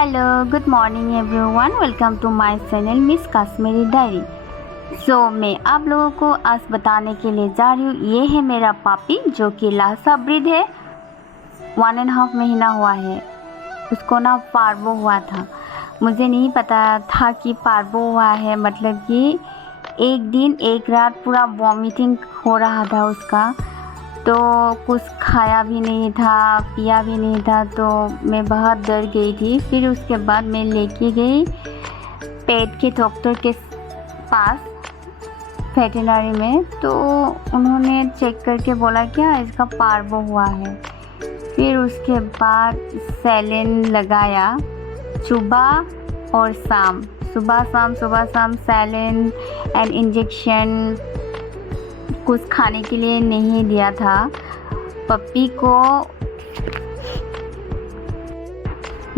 Hello good morning everyone, welcome to my channel miss Kashmiri diary. मैं आप लोगों को आज बताने के लिए जा रही हूँ। ये है मेरा पापी जो कि लासा ब्रीड है। 1.5 महीना हुआ है। उसको ना पार्वो हुआ था। मुझे नहीं पता था कि पार्वो हुआ है, मतलब कि एक दिन एक रात पूरा वॉमिटिंग हो रहा था उसका। तो कुछ खाया भी नहीं था, पिया भी नहीं था, तो मैं बहुत डर गई थी। फिर उसके बाद मैं लेके गई पेट के डॉक्टर के पास, वेटरनरी में। तो उन्होंने चेक करके बोला क्या इसका पार्वो हुआ है। फिर उसके बाद सैलिन लगाया सुबह और शाम, सुबह शाम सैलिन एंड इंजेक्शन। कुछ खाने के लिए नहीं दिया था पप्पी को।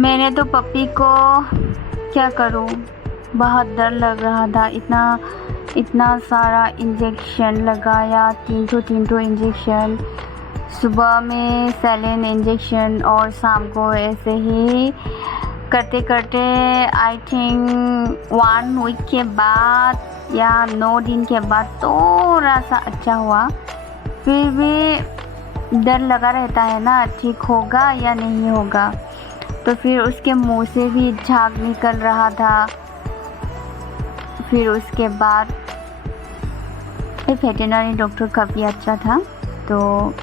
मैंने तो पप्पी को क्या करूं, बहुत डर लग रहा था। इतना सारा इंजेक्शन लगाया, तीन ठो इंजेक्शन। सुबह में सैलिन इंजेक्शन और शाम को ऐसे ही करते करते आई थिंक 1 वीक के बाद या 9 दिन के बाद थोड़ा सा अच्छा हुआ। फिर भी डर लगा रहता है ना, ठीक होगा या नहीं होगा। तो फिर उसके मुंह से भी झाग निकल रहा था। फिर उसके बाद वेटरनरी डॉक्टर काफ़ी अच्छा था, तो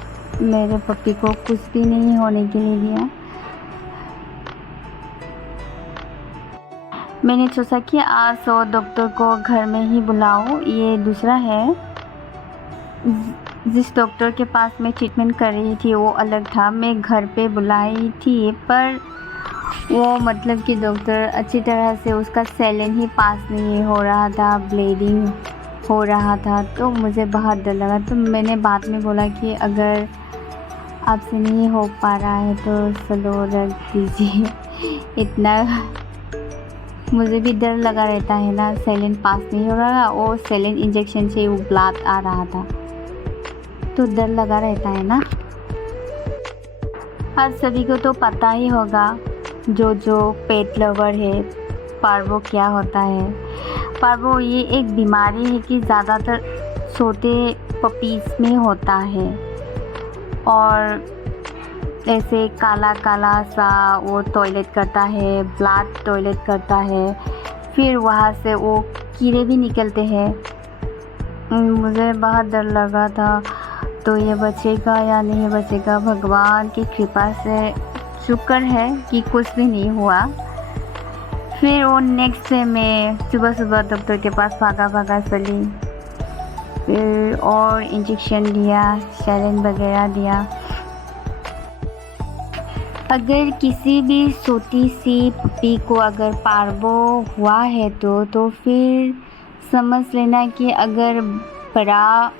मेरे पप्पी को कुछ भी नहीं होने के लिए दिया। मैंने सोचा कि आज तो डॉक्टर को घर में ही बुलाऊं। ये दूसरा है। जिस डॉक्टर के पास मैं ट्रीटमेंट कर रही थी वो अलग था, मैं घर पे बुलाई थी। पर वो मतलब कि डॉक्टर अच्छी तरह से उसका सैलिन ही पास नहीं हो रहा था, ब्लीडिंग हो रहा था। तो मुझे बहुत डर लगा। तो मैंने बाद में बोला कि अगर आपसे नहीं हो पा रहा है तो चलो रख दीजिए। इतना मुझे भी डर लगा रहता है ना, सैलिन पास नहीं हो रहा और सैलिन इंजेक्शन से वो ब्लड आ रहा था, तो डर लगा रहता है ना। आज सभी को तो पता ही होगा, जो पेट लवर है, पार्वो क्या होता है। पार्वो ये एक बीमारी है कि ज़्यादातर छोटे पपीज़ में होता है और ऐसे काला काला सा वो टॉयलेट करता है, ब्लड टॉयलेट करता है। फिर वहाँ से वो कीड़े भी निकलते हैं। मुझे बहुत डर लगा था। तो ये बचेगा या नहीं बचेगा, भगवान की कृपा से शुक्र है कि कुछ भी नहीं हुआ। फिर वो नेक्स्ट डे मैं सुबह डॉक्टर के पास भागा चली। फिर और इंजेक्शन दिया, सैलिन वगैरह दिया। अगर किसी भी छोटी सी पपी को अगर पार्वो हुआ है तो फिर समझ लेना कि अगर बड़ा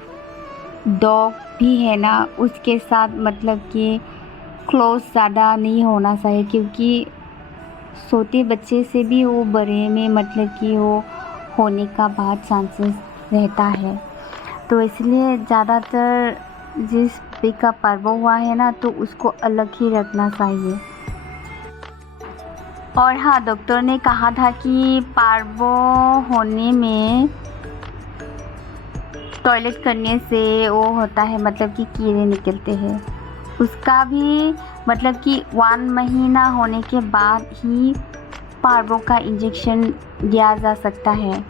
डॉग भी है ना, उसके साथ मतलब कि क्लोज ज़्यादा नहीं होना चाहिए, क्योंकि छोटे बच्चे से भी वो बड़े में मतलब कि वो होने का बहुत चांसेस रहता है। तो इसलिए ज़्यादातर जिस पपी का पार्वो हुआ है ना, तो उसको अलग ही रखना चाहिए। और हाँ, डॉक्टर ने कहा था कि पार्वो होने में टॉयलेट करने से वो होता है, मतलब कि कीड़े निकलते हैं। उसका भी मतलब कि 1 महीना होने के बाद ही पार्वो का इंजेक्शन दिया जा सकता है।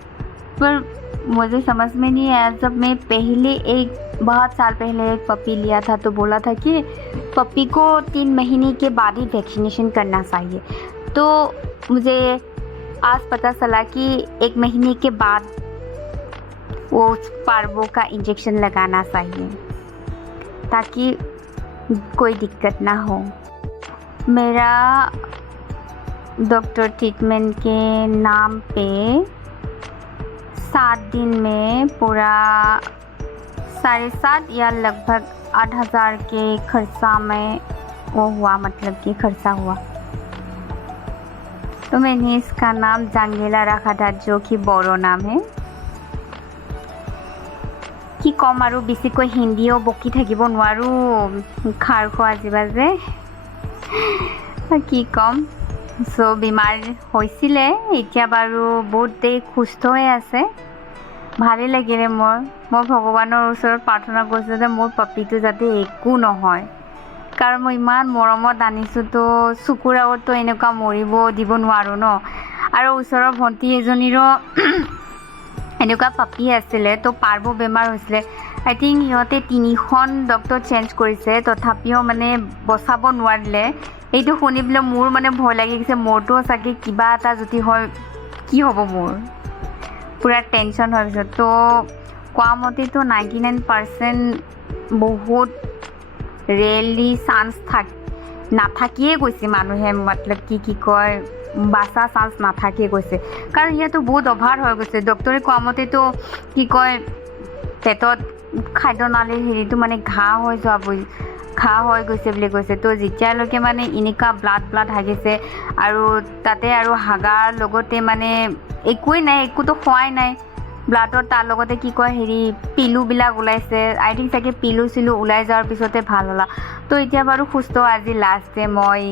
पर मुझे समझ में नहीं आया। जब मैं बहुत साल पहले एक पपी लिया था तो बोला था कि पपी को 3 महीने के बाद ही वैक्सीनेशन करना चाहिए। तो मुझे आज पता चला कि 1 महीने के बाद वो पार्वो का इंजेक्शन लगाना चाहिए ताकि कोई दिक्कत ना हो। मेरा डॉक्टर ट्रीटमेंट के नाम पे 7 दिन में पूरा 7.5 या लगभग 8,000 के खर्चा में वो हुआ, मतलब कि खर्चा हुआ। तो मैंने इसका नाम जांगेला रखा था, जो कि बोरो नाम है। कि कम और बेसिকৈ हिंदीओ बकी থাকিব নোৱাৰোঁ, খাৰ খোৱা জিবা যে কি কম। চ' বেমাৰ হৈছিলে, এতিয়া বাৰু বহুতেই সুস্থ হৈ আছে। ভালেই লাগিলে মই ভগৱানৰ ওচৰত প্ৰাৰ্থনা কৰিছোঁ যে মোৰ পাপিটো যাতে একো নহয়, কাৰণ মই ইমান মৰমত আনিছোঁ, তো চকুৰ আগততো এনেকুৱা মৰিব দিব নোৱাৰোঁ ন। আৰু ওচৰৰ ভণ্টি এজনীৰো এনেকুৱা পাপি আছিলে, তো পাৰ্ব বেমাৰ হৈছিলে। আই থিংক সিহঁতে 3খন ডক্তৰ চেঞ্জ কৰিছে, তথাপিও মানে বচাব নোৱাৰিলে। এইটো শুনি পেলাই মোৰ মানে ভয় লাগি গৈছে, মোৰতো চাগে কিবা এটা যদি হয় কি হ'ব মোৰ। পূৰা টেনশ্যন হৈ গৈছে। তো কোৱা মতেতো 99% বহুত ৰেয়াৰলি চান্স নাথাকিয়ে গৈছে, মানুহে মতলব কি কয় বাচা চান্স নাথাকিয়ে গৈছে, কাৰণ ইয়াতো বহুত অভাৰ হৈ গৈছে। ডক্তৰে কোৱা মতেতো কি কয় পেটত খাদ্য নালীৰ হেৰিটো মানে ঘাঁহ হৈ গৈছে বুলি কৈছে। তো যেতিয়ালৈকে মানে এনেকুৱা ব্লাড হাগিছে, আৰু তাতে আৰু হাগাৰ লগতে মানে একোৱেই নাই, একোতো খোৱাই নাই ব্লাডত, তাৰ লগতে কি কয় পিলুবিলাক ওলাইছে। আই থিংক চাগে পিলু ওলাই যোৱাৰ পিছতে ভাল হ'লা। তো এতিয়া বাৰু সুস্থ। আজি লাষ্ট ডে মই